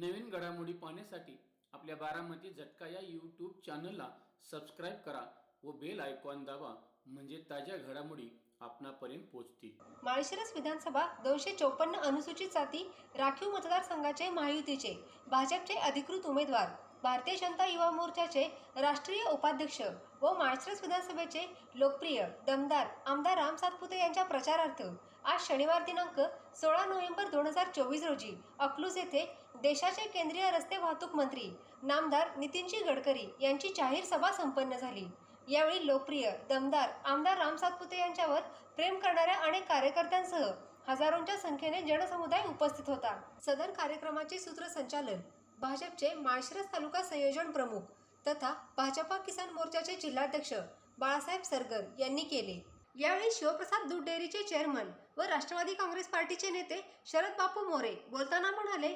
नवीन घडामोडी पाहण्यासाठी आपल्या बारामती झटका या यूट्यूब चॅनलला सबस्क्राईब करा व बेल आयकॉन दाबा, म्हणजे ताज्या घडामोडी आपणापर्यंत पोहोचतील. माळशिरस विधानसभा 254 अनुसूचित जाती राखीव मतदारसंघाचे महायुतीचे भाजपचे अधिकृत उमेदवार, भारतीय जनता युवा मोर्चाचे राष्ट्रीय उपाध्यक्ष व माळशिरस विधानसभेचे लोकप्रिय दमदार आमदार राम सातपुते यांच्या प्रचारार्थ आज शनिवार दिनांक 16 नोव्हेंबर 2024 रोजी अकलूज येथे देशाचे केंद्रीय रस्ते वाहतूक मंत्री नामदार नितीनजी गडकरी यांची जाहीर सभा संपन्न झाली. यावेळी लोकप्रिय दमदार आमदार राम सातपुते यांच्यावर प्रेम करणाऱ्या अनेक कार्यकर्त्यांसह हजारोंच्या संख्येने जनसमुदाय उपस्थित होता. सदर कार्यक्रमाचे सूत्रसंचालन भाजपचे माळशिरस तालुका संयोजन प्रमुख तथा भाजपा किसान मोर्चाचे जिल्हाध्यक्ष बाळासाहेब सरगर यांनी केले. यावेळी शिवप्रसाद दूध डेअरीचे चेअरमन व राष्ट्रवादी काँग्रेस पार्टीचे नेते शरद बापू मोरे बोलताना म्हणाले,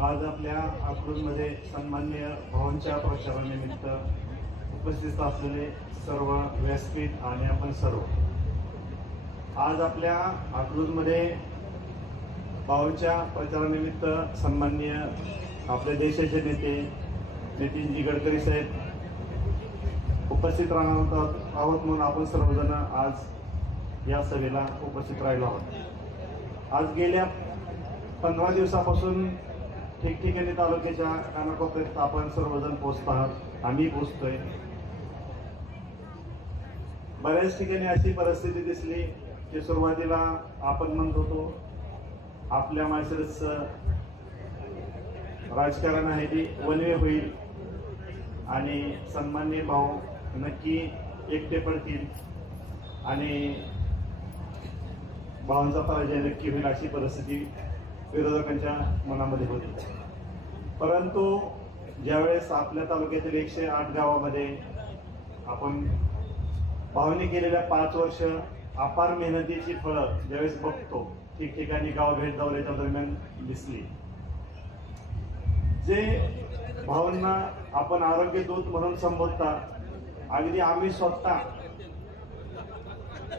आज आपल्या अकलूजमध्ये सन्माननीय भावांच्या प्रचारानिमित्त उपस्थित असलेले सर्व व्यासपीठ आणि आपण सर्व आज आपल्या अकलूजमध्ये भाऊच्या प्रचारानिमित्त सन्माननीय आपल्या देशाचे नेते नितीनजी गडकरी साहेब उपस्थित राहणार आहोत म्हणून आपण सर्वजण आज या सभेला उपस्थित राहिलो आहोत. आज गेल्या 15 दिवसापासून ठिकठिकाणी तालुक्याच्या कानाकोपऱ्यात आपण सर्वजण पोहोचत आहात, आम्ही पोहोचतोय. बऱ्याच ठिकाणी अशी परिस्थिती दिसली की सुरुवातीला आपण म्हणत होतो आपल्या माळशिरसचं राजकारण आहे ती वनवे होईल आणि सन्माननीय भाऊ नक्की एकटे पडतील आणि भावांचा पराजय नक्की होईल अशी परिस्थिती विरोधकांच्या मनामध्ये होती. परंतु ज्यावेळेस आपल्या तालुक्यातील 108 गावामध्ये आपण भावांनी केलेल्या 5 वर्ष अपार मेहनतीची फळं ज्यावेळेस बघतो, ठिकठिकाणी गाव भेट दौऱ्याच्या दरम्यान दिसली. जे भावांना आपण आरोग्य दूत म्हणून संबोधता, अगदी आम्ही स्वतः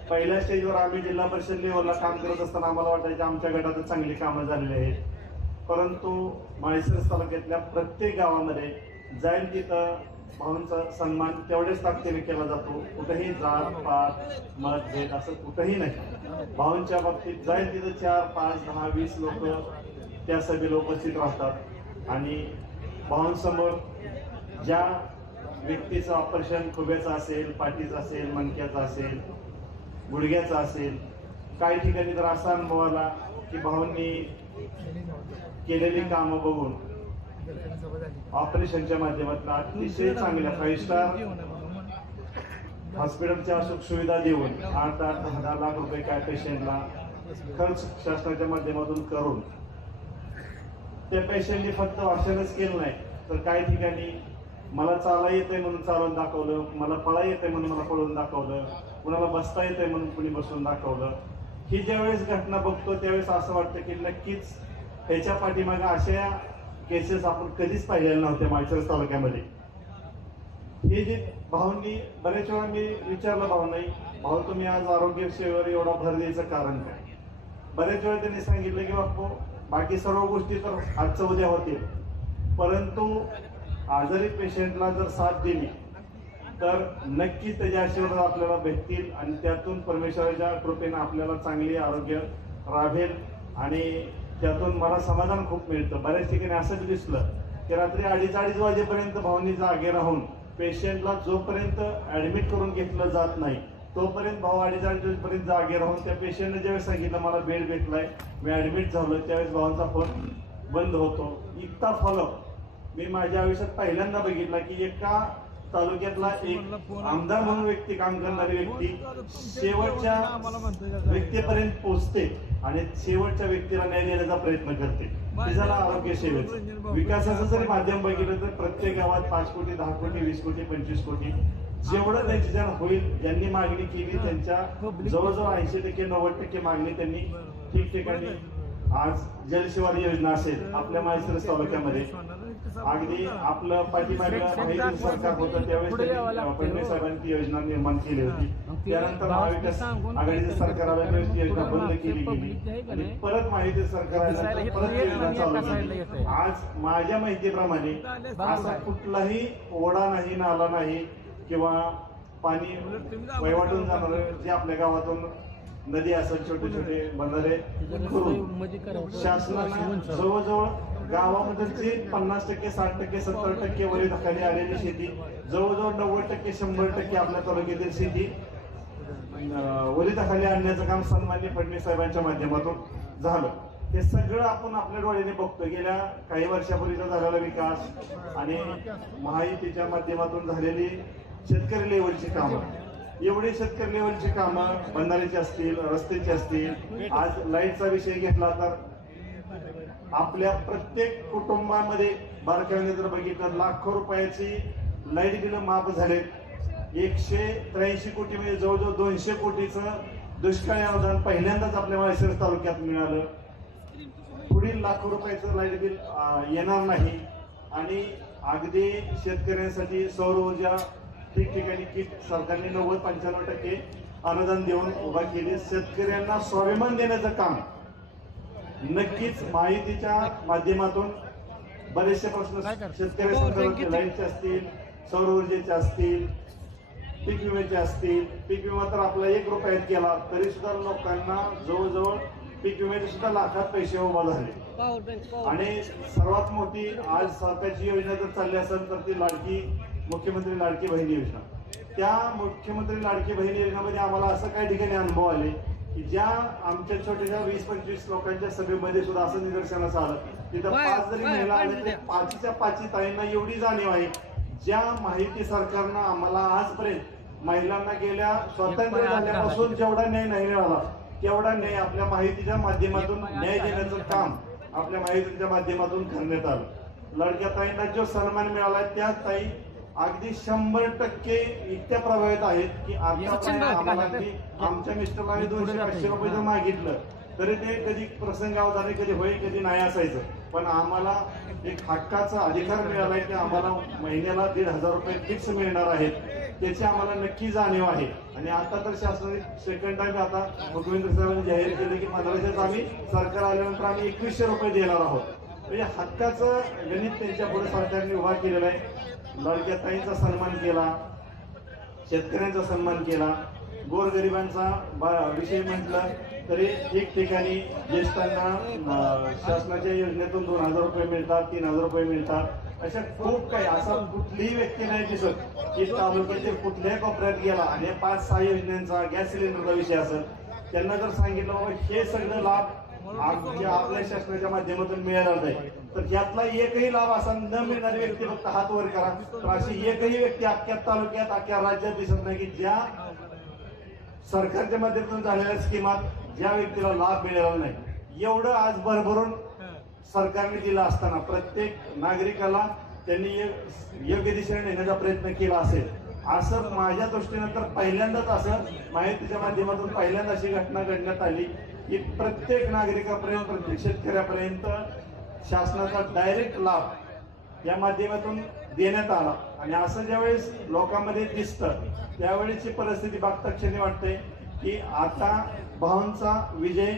पहिल्या स्टेजवर आम्ही जिल्हा परिषद लेवलला काम करत असताना आम्हाला वाटायचं आमच्या गटात चांगली कामं झालेली आहेत. परंतु माळशिरस तालुक्यातल्या प्रत्येक गावामध्ये जाईल तिथं भावांचा सन्मान तेवढ्याच ताकदीने केला जातो. कुठेही जात पात मतभेद असं कुठेही नाही. भावांच्या बाबतीत जाईल तिथं 4, 5, 10, 20 लोक त्या सभेला उपस्थित राहतात आणि भावांसमोर ज्या व्यक्तीचं ऑपरेशन खुब्याचं असेल, पाठीचं असेल, मणक्याचं असेल, गुडघ्याचं असेल, काही ठिकाणी तर असा अनुभव आला की भावांनी केलेली कामं बघून ऑपरेशनच्या माध्यमातून अतिशय चांगल्या 5 स्टार हॉस्पिटलच्या सुख सुविधा देऊन 8-8, 10 लाख रुपये काय पेशंटला खर्च शासनाच्या माध्यमातून करून त्या पेशंटने फक्त ऑपरेशनच केलं नाही तर काही ठिकाणी मला चाला येतंय म्हणून चालवून दाखवलं, मला पळा येतंय म्हणून मला पळून दाखवलं, कुणाला बसता येतंय म्हणून कुणी बसून दाखवलं. ही ज्यावेळेस घटना बघतो त्यावेळेस असं वाटतं की नक्कीच त्याच्या पाठीमागे अशा केसेस आपण कधीच पाहिलेल्या नव्हत्या माळशिरस तालुक्यामध्ये. हे जे भाऊंनी बरेच वेळा मी विचारलं भाऊ तुम्ही आज आरोग्य सेवेवर एवढा भर द्यायचं कारण काय? बरेच वेळा त्यांनी सांगितलं की बापू बाकी सर्व गोष्टी तर आजचं उद्या होतील, परंतु आजारी पेशंटला जर साथ दिली तर नक्कीच त्याच्या आशीर्वाद आपल्याला भेटतील आणि त्यातून परमेश्वराच्या कृपेनं आपल्याला चांगले आरोग्य राहील आणि त्यातून मला समाधान खूप मिळतं. बऱ्याच ठिकाणी असं दिसलं की रात्री 2:30 वाजेपर्यंत भाऊंनी जागे राहून पेशंटला जोपर्यंत ऍडमिट करून घेतलं जात नाही तोपर्यंत भाऊ 2:30 वाजेपर्यंत जागे राहून त्या पेशंटने ज्यावेळेस सांगितलं मला बेड भेटलाय, मी ऍडमिट झालो, त्यावेळेस भावांचा फोन बंद होतो. इतका फॉलोअप मी माझ्या आयुष्यात पहिल्यांदा बघितला की एका तालुक्यातला एक आमदार म्हणून व्यक्ती, काम करणारी व्यक्ती शेवटच्या व्यक्तीपर्यंत पोहोचते आणि शेवटच्या व्यक्तीला न्याय देण्याचा प्रयत्न करते. त्याला आरोग्य सेवेचं विकासाचं जरी माध्यम बघितलं तर प्रत्येक गावात 5 कोटी, 10 कोटी, 20 कोटी, 25 कोटी जेवढं त्यांच्या होईल ज्यांनी मागणी केली त्यांच्या जवळजवळ 80% 90% मागणी त्यांनी ठिकठिकाणी. आज जलशिवारी योजना असेल आपल्या माळशिरस तालुक्यामध्ये, अगदी आपलं पाठीमागे सरकार होतं त्यावेळेस फडणवीस साहेबांनी ती योजना निर्माण केली होती. त्यानंतर महाविकास आघाडीचं सरकार आल्यामुळे ती योजना बंद केली गेली आणि परत महायुती सरकार आल्यानंतर परत योजना चालू झाली. आज माझ्या माहितीप्रमाणे असा कुठलाही ओढा नाही, नाला नाही किंवा पाणी वैवाटून जाणार जे आपल्या गावातून नदी असेल, छोटे छोटे बंधारे करून शासनानं जवळजवळ गावामध्ये जे 50%, 60%, 70% वरील आलेली शेती, जवळजवळ 90%, 100% आपल्या तालुक्यातील शेती वरीताखाली आणण्याचं काम सन्माननीय फडणवीस साहेबांच्या माध्यमातून झालं. हे सगळं आपण आपल्या डोळ्याने बघतो. गेल्या काही वर्षापूर्वीचा झालेला विकास आणि महायुतीच्या माध्यमातून झालेली शेतकरी लेवलची कामं, एवढे शेतकरी लेवलची कामं बंधाऱ्याची असतील, रस्त्याची असतील. आज लाईटचा विषय घेतला तर आपल्या प्रत्येक कुटुंबामध्ये बारकाईने जर बघितलं लाखो रुपयाची लाईट बिल माफ झाले. 183 कोटी म्हणजे जवळजवळ 200 कोटीचं दुष्काळी अनुदान पहिल्यांदाच आपल्या माळशिरस तालुक्यात मिळालं. पुढील लाखो रुपयाचं लाईट बिल येणार नाही आणि अगदी शेतकऱ्यांसाठी सौर ऊर्जा ठिकठिकाणी किट सरकारने 90-95% अनुदान देऊन उभा केली. शेतकऱ्यांना स्वाभिमान देण्याचं काम नक्कीच महायुतीच्या माध्यमातून बरेचसे प्रश्न शेतकऱ्यांसंदर्भात लाईटचे असतील, सौर ऊर्जेचे असतील, पीक विम्याचे असतील. पीक विमा तर आपला 1 रुपयात केला तरी सुद्धा लोकांना जवळजवळ पीक विम्याचे सुद्धा लाखात पैसे उभा झाले. आणि सर्वात मोठी आज सरकारची योजना जर चालली असेल तर ती मुख्यमंत्री लाडकी बहीण योजना. त्या मुख्यमंत्री लाडकी बहीण योजनेमध्ये आम्हाला असं काही ठिकाणी अनुभव आले की ज्या आमच्या छोट्याशा 20-25 लोकांच्या सभेमध्ये सुद्धा असं निदर्शनास आलं, तिथं 5 जरी महिला आल्या तरी 5च्या 5 ताईंना एवढी जाणीव आहे ज्या माहिती सरकारनं आम्हाला आजपर्यंत महिलांना गेल्या स्वातंत्र्य झाल्यापासून जेवढा न्याय नाही मिळाला तेवढा न्याय आपल्या माहितीच्या माध्यमातून न्याय देण्याचं काम आपल्या माहितीच्या माध्यमातून करण्यात आलं. लाडक्या ताईंना जो सन्मान मिळाला त्या ताई अगदी 100% इतक्या प्रभावित आहेत की आम्हाला आमच्या मिस्टरला 200-500 रुपये जर मागितलं तरी ते कधी प्रसंग अवधाने कधी होईल कधी नाही असायचं. पण आम्हाला एक हक्काचा अधिकार मिळालाय की आम्हाला महिन्याला 1,500 रुपये फिक्स मिळणार आहेत. त्याची आम्हाला नक्की जाणीव आहे. आणि आता तर शासनाने सेकंड टाइम आता मुख्यमंत्री साहेबांनी जाहीर केलं की 1500 आम्ही सरकार आल्यानंतर आम्ही 2100 रुपये देणार आहोत. म्हणजे हक्काचं गणित त्यांच्या पुढे सरकारने उभा केलेला आहे. लाडक्या ताईंचा सन्मान केला, शेतकऱ्यांचा सन्मान केला, गोरगरिबांचा विषय म्हटलं तरी ठिकठिकाणी ज्येष्ठांना शासनाच्या योजनेतून 2,000 रुपये मिळतात, 3,000 रुपये मिळतात. अशा खूप काही असं कुठलीही व्यक्ती नाही दिसत की तालुक्यातील कुठल्याही कोपऱ्यात गेला आणि 5-6 योजनांचा गॅस सिलेंडरचा विषय असेल त्यांना जर सांगितलं बाबा हे सगळं लाभ आपल्या शासनाच्या माध्यमातून मिळाला नाही तर यातला एकही लाभ असा न मिळणारी व्यक्ती फक्त हात वर करा. तर अशी एकही व्यक्ती अख्ख्या तालुक्यात अख्ख्या राज्यात दिसत नाही की ज्या सरकारच्या माध्यमातून झालेल्या स्कीमात ज्या व्यक्तीला लाभ मिळाला नाही. एवढं आज भरभरून सरकारने दिलं असताना प्रत्येक नागरिकाला त्यांनी योग्य दिशेने नेण्याचा प्रयत्न केला असेल असं माझ्या दृष्टीनं तर पहिल्यांदाच असं माहितीच्या माध्यमातून पहिल्यांदा अशी घटना घडण्यात आली की प्रत्येक नागरिकापर्यंत, प्रत्येक शेतकऱ्यापर्यंत शासनाचा डायरेक्ट लाभ या माध्यमातून देण्यात आला. आणि असं ज्यावेळेस लोकांमध्ये दिसतं त्यावेळेची परिस्थिती बघता क्षणी वाटते की आता भावांचा विजय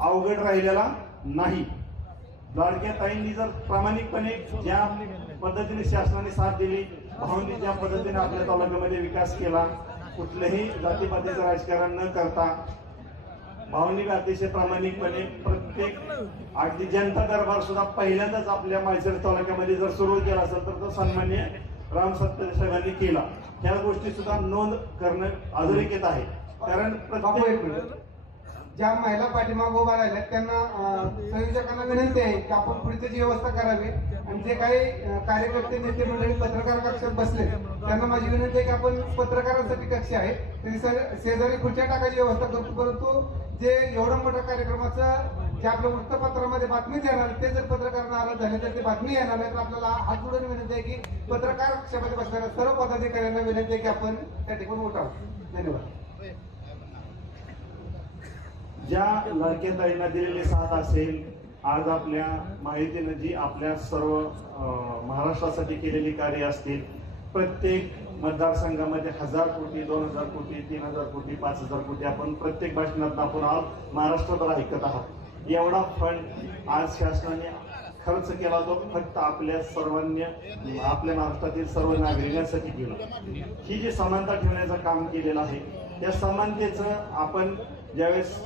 अवघड राहिलेला नाही. लाडक्या ताईंनी जर प्रामाणिकपणे ज्या पद्धतीने शासनाने साथ दिली, भावांनी ज्या पद्धतीने आपल्या तालुक्यामध्ये विकास केला, कुठलंही जातीपातीचं राजकारण न करता भावनी अतिशय प्रामाणिकपणे प्रत्येक अगदी जनता दरबार सुद्धा पहिल्यांदाच आपल्या माळशिरस तालुक्यामध्ये जर सुरू केला असेल तर तो सन्मान्य राम सत्ते साहेबांनी केला. त्या गोष्टी सुद्धा नोंद करणं अधोरेखित आहे. कारण प्रत्येक ज्या महिला पाठीमागं उभा राहिल्या त्यांना संयोजकांना विनंती आहे की आपण पुढची व्यवस्था करावी आणि जे काही कार्यकर्ते नेते मंडळी पत्रकार कक्षात बसले त्यांना माझी विनंती आहे की आपण पत्रकारांसाठी कक्ष आहे तरी शेजारी खुर्च्या टाकायची व्यवस्था करतो. परंतु जे एवढं मोठ्या कार्यक्रमाचं जे आपल्या वृत्तपत्रामध्ये बातमीच येणार ते जर पत्रकार नाराज झाले तर ते बातमी येणार नाही. तर आपल्याला हात जोडून विनंती आहे की पत्रकार कक्षामध्ये बसणाऱ्या सर्व पदाधिकाऱ्यांना विनंती आहे की आपण त्या ठिकाणी उठावं. धन्यवाद. ज्या लाडक्या ताईंना दिलेली साथ असेल, आज आपल्या माहितीनं जी आपल्या सर्व महाराष्ट्रासाठी केलेली कार्य असतील, प्रत्येक मतदारसंघामध्ये 1000 कोटी, 2000 कोटी, 3000 कोटी, 5000 कोटी आपण प्रत्येक भाषणात आपण महाराष्ट्रभर ऐकत आहात. एवढा फंड आज शासनाने खर्च केला, तो फक्त आपल्या सर्वांनी, आपल्या महाराष्ट्रातील सर्व नागरिकांसाठी केला. ही जी समानता ठेवण्याचं काम केलेलं आहे, त्या समानतेचं आपण ज्यावेळेस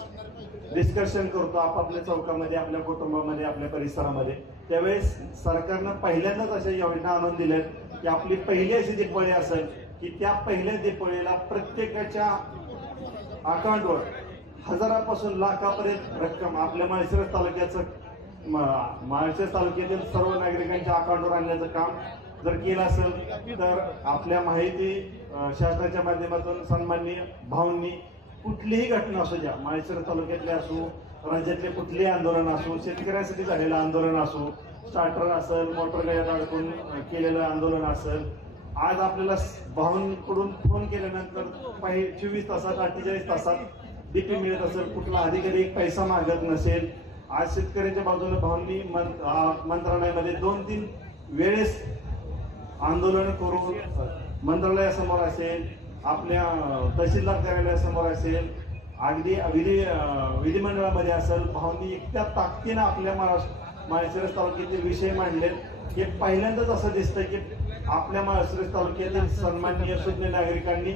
डिस्कशन करतो आपापल्या चौकामध्ये, आपल्या कुटुंबामध्ये, आपल्या परिसरामध्ये, त्यावेळेस सरकारनं पहिल्यांदाच अशा योजना आणून दिल्यात की आपली पहिली अशी दिवाळी असेल की त्या पहिल्या दिवाळीला प्रत्येकाच्या अकाउंटवर हजारापासून लाखापर्यंत रक्कम आपल्या माळशिरस तालुक्यातील सर्व नागरिकांच्या अकाउंटवर आणण्याचं काम जर केलं असेल तर आपल्या माहिती शासनाच्या माध्यमातून सन्माननीय भाऊंनी कुठलीही घटना असू द्या, माळशिरस तालुक्यातले असो, राज्यातले कुठलेही आंदोलन असो, शेतकऱ्यांसाठी झालेलं आंदोलन असो, स्टार्टर असेल, मोटर गाड्यात अडकून केलेलं आंदोलन असेल, आज आपल्याला भाऊंकडून फोन केल्यानंतर 24 तासात 48 तासात डीपी मिळत असेल, कुठला अधिकारी एक पैसा मागत नसेल. आज शेतकऱ्यांच्या बाजूने भाऊंनी मंत्रालयामध्ये 2-3 वेळेस आंदोलन करून मंत्रालयासमोर असेल, आपल्या तहसीलदार कार्यालयासमोर असेल, अगदी विधिमंडळामध्ये असेल, भाऊंनी इतक्या ताकदीनं आपल्या माळशिरस तालुक्यातील विषय मांडले की पहिल्यांदाच असं दिसतंय की आपल्या माळशिरस तालुक्यातील सन्माननीय सुज्ञ नागरिकांनी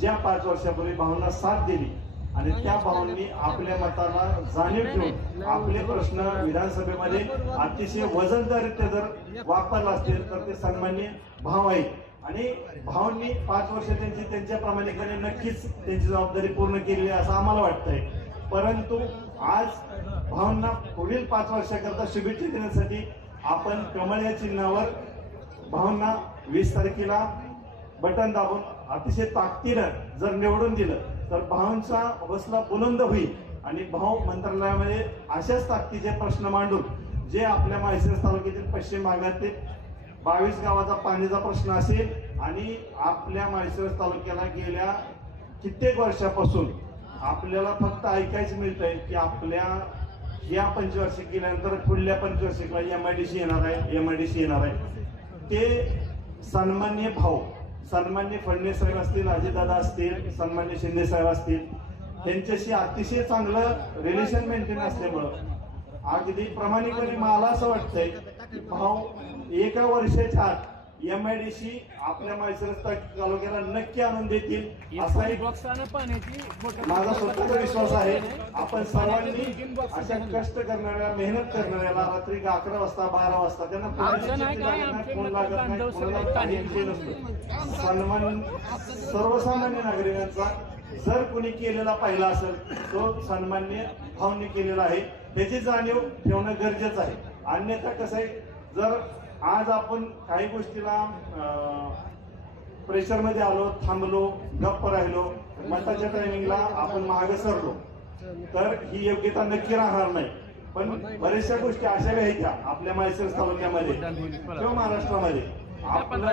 ज्या 5 वर्षापूर्वी भाऊंना साथ दिली आणि त्या भाऊंनी आपल्या मताला जाणीव ठेवून आपले प्रश्न विधानसभेमध्ये अतिशय वजनदारीत्या जर वापरला असतील तर ते सन्माननीय भाऊ आहेत. आणि भाऊंनी 5 वर्ष त्यांच्या प्रामाणिकपणे नक्कीच त्यांची जबाबदारी पूर्ण केली असं आम्हाला वाटतंय. परंतु आज भाऊंना पुढील 5 वर्षाकरता शुभेच्छा देण्यासाठी आपण कमळ या चिन्हावर भाऊंना 20 तारखेला बटन दाबून अतिशय ताकदीनं जर निवडून दिलं तर भाऊंचा हौसला बुलंद होईल आणि भाऊ मंत्रालयामध्ये अशाच ताकदीचे प्रश्न मांडून जे आपल्या माळशिरस तालुक्यातील पश्चिम भागातील 22 गावाचा पाण्याचा प्रश्न असेल आणि आपल्या माळशिरस तालुक्याला गेल्या कित्येक वर्षापासून आपल्याला फक्त ऐकायचं मिळतंय की आपल्या या पंचवार्षिक केल्यानंतर पुढल्या पंचवार्षिकला MIDC येणार आहे. ते सन्माननीय भाऊ, सन्माननीय फडणवीस साहेब असतील, अजितदादा असतील, सन्माननीय शिंदे साहेब असतील, त्यांच्याशी अतिशय चांगलं रिलेशन मेंटेन असल्यामुळं अगदी प्रामाणिकपणे मला असं वाटतंय की भाऊ एका वर्षाच्या आत MIDC आपल्या माळशिरस तालुक्याला नक्की आणून देतील असा एक माझा स्वतःचा विश्वास आहे. आपण सर्वांनी अशा कष्ट करणाऱ्या, मेहनत करणाऱ्याला रात्री 11 वाजता 12 वाजता त्यांना फोन लागत नाही, कोणाला काही विषय नसतो. सन्मान सर्वसामान्य नागरिकांचा जर कोणी केलेला पाहिला असेल तो सन्मान्य भाऊंनी केलेला आहे, त्याची जाणीव ठेवणं गरजेचं आहे. अन्यथा कसं आहे, जर आज आपण काही गोष्टीला प्रेशरमध्ये आलो, थांबलो, गप्प राहिलो, मताच्या टायमिंगला आपण मागे सरलो तर ही योग्यता नक्की राहणार नाही. पण बऱ्याचशा गोष्टी अशा घ्यायच्या आपल्या माळशिरस तालुक्यामध्ये किंवा महाराष्ट्रामध्ये आपलं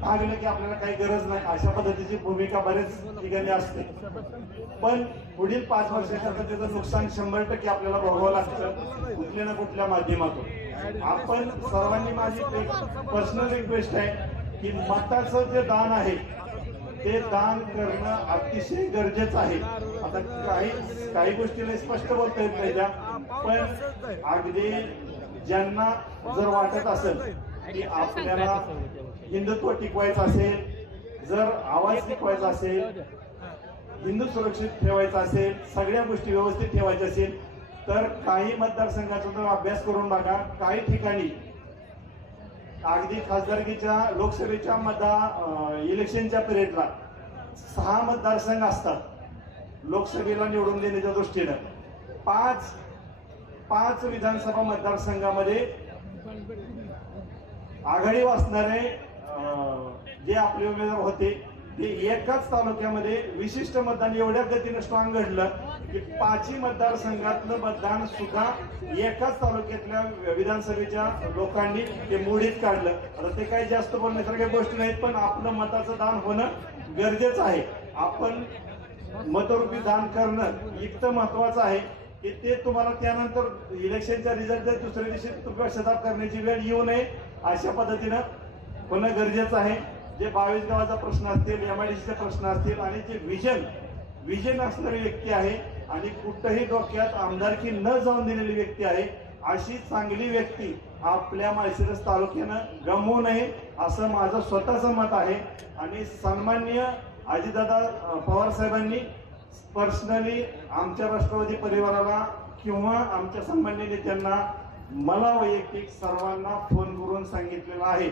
भागलं की आपल्याला काही गरज नाही अशा पद्धतीची भूमिका बरेच ठिकाणी असते. पण पुढील 5 वर्षाकरता त्याचं नुकसान 100% आपल्याला भोगावं लागतं कुठल्या ना कुठल्या माध्यमातून. आपण सर्वांनी, माझी एक पर्सनल रिक्वेस्ट आहे की मताचं जे दान आहे ते दान करणं अतिशय गरजेचं आहे. आता काही गोष्टीला स्पष्ट बोलता येत नाही त्या, पण अगदी ज्यांना जर वाटत असेल की आपल्याला हिंदुत्व टिकवायचं असेल, जर आवाज टिकवायचा असेल, हिंदू सुरक्षित ठेवायचा असेल, सगळ्या गोष्टी व्यवस्थित ठेवायच्या असेल तर काही मतदारसंघाचा जर अभ्यास करून बघा. काही ठिकाणी अगदी खासदारकीच्या लोकसभेच्या इलेक्शनच्या पिरियडला 6 मतदारसंघ असतात लोकसभेला निवडून देण्याच्या दृष्टीनं. 5 विधानसभा मतदारसंघामध्ये आघाडी वाचणारे जे आपले उमेदवार होते ते एकाच तालुक्यामध्ये विशिष्ट मतदान एवढ्या गतीनं स्ट्रॉंग घडलं की 5ही मतदारसंघातलं मतदान सुद्धा एकाच तालुक्यातल्या विधानसभेच्या लोकांनी ते मोडीत काढलं. आता ते काही जास्त बोलण्यासारख्या गोष्टी नाहीत, पण आपलं मताचं दान होणं गरजेचं आहे. आपण मतरूपी दान करणं इतकं महत्वाचं आहे की ते तुम्हाला त्यानंतर इलेक्शनच्या रिझल्ट दुसऱ्या दिवशी पश्चाताप करण्याची वेळ येऊ नये अशा पद्धतीनं होणं गरजेचं आहे. जे 22 गावाचा प्रश्न असतील, MIDCचे प्रश्न असतील आणि जे विजन असणारी व्यक्ती आहे आणि कुठंही डोक्यात आमदारकी न जाऊन दिलेली व्यक्ती आहे, अशी चांगली व्यक्ती आपल्या माळशिरस तालुक्यानं गमवू नये असं माझं स्वतःचं मत आहे. आणि सन्माननीय अजितदादा पवार साहेबांनी पर्सनली आमच्या राष्ट्रवादी परिवाराला किंवा आमच्या सन्माननीय नेत्यांना मला वैयक्तिक सर्वांना फोन करून सांगितलेलं आहे.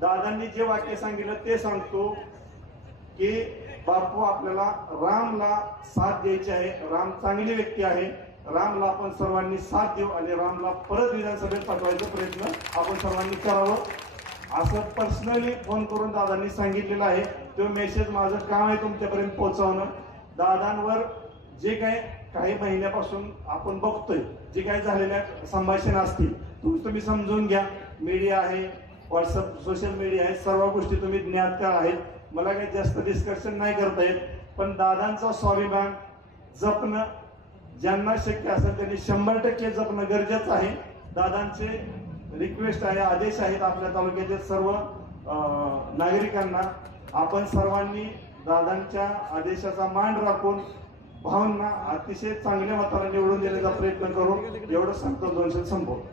दादांनी जे वाक्य सांगितलं ते सांगतो की बापू आपल्याला रामला साथ द्यायची आहे. राम चांगली व्यक्ती आहे. रामला आपण सर्वांनी साथ देऊ आणि रामला परत विधानसभेत पाठवायचा प्रयत्न आपण सर्वांनी करावं असं पर्सनली फोन करून दादांनी सांगितलेलं आहे. तो मेसेज माझं काम आहे तुमच्यापर्यंत पोहोचवणं. दादांवर जे काही महिन्यापासून आपण बघतोय जे काही झालेल्या संभाषण असतील तुम्ही समजून घ्या. मीडिया आहे, व्हॉट्सअप, सोशल मीडिया आहे, सर्व गोष्टी तुम्ही ज्ञात आहेत. मला काही जास्त डिस्कशन नाही करता येत, पण दादांचा स्वाभिमान जपणं ज्यांना शक्य असेल त्यांनी 100% जपणं गरजेचं आहे. दादांचे रिक्वेस्ट आहे, आदेश आहेत आपल्या तालुक्यातील सर्व नागरिकांना. आपण सर्वांनी दादांच्या आदेशाचा मान राखून भावना अतिशय चांगल्या मताने निवडून देण्याचा प्रयत्न करू. एवढं सांगतो, 2 शब्द संपवतो.